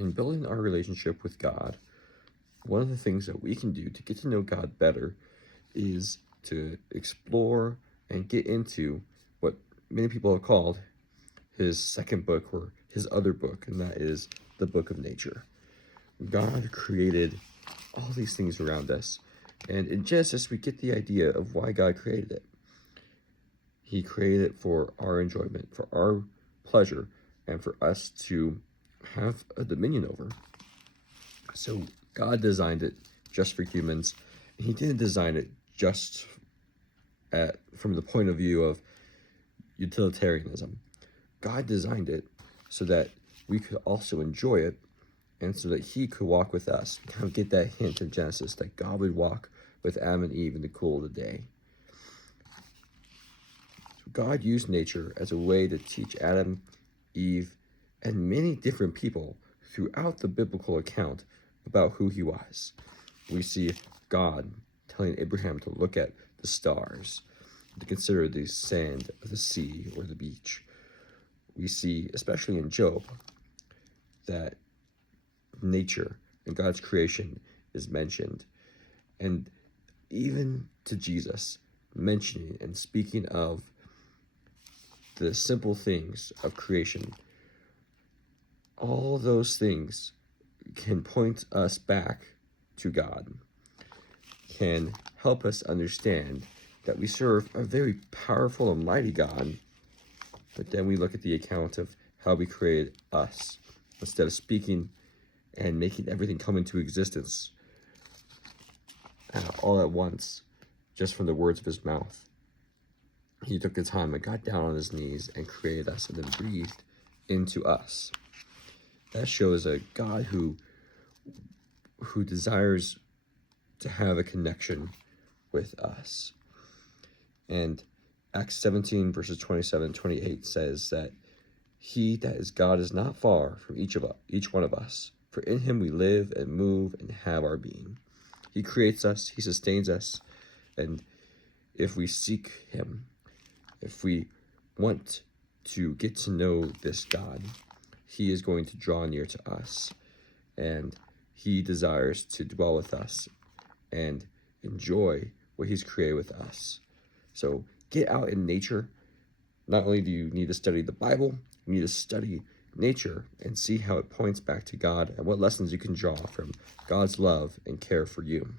In building our relationship with God, one of the things that we can do to get to know God better is to explore and get into what many people have called his second book or his other book, and that is the book of nature. God created all these things around us, and in Genesis we get the idea of why God created it. He created it for our enjoyment, for our pleasure, and for us to have a dominion over. So God designed it just for humans. He didn't design it just from the point of view of utilitarianism. God designed it so that we could also enjoy it, and so that he could walk with us. We kind of get that hint in Genesis that God would walk with Adam and Eve in the cool of the day. So God used nature as a way to teach Adam, Eve, and many different people throughout the biblical account about who he was. We see God telling Abraham to look at the stars, to consider the sand of the sea or the beach. We see, especially in Job, that nature and God's creation is mentioned. And even to Jesus, mentioning and speaking of the simple things of creation, all those things can point us back to God, can help us understand that we serve a very powerful and mighty God. But then we look at the account of how he created us. Instead of speaking and making everything come into existence all at once, just from the words of his mouth, he took the time and got down on his knees and created us and then breathed into us. That shows a God who desires to have a connection with us. And Acts 17 verses 27-28 says that he that is God is not far from each one of us, for in him we live and move and have our being. He creates us, he sustains us, and if we seek him, if we want to get to know this God, he is going to draw near to us, and he desires to dwell with us and enjoy what he's created with us. So get out in nature. Not only do you need to study the Bible, you need to study nature and see how it points back to God and what lessons you can draw from God's love and care for you.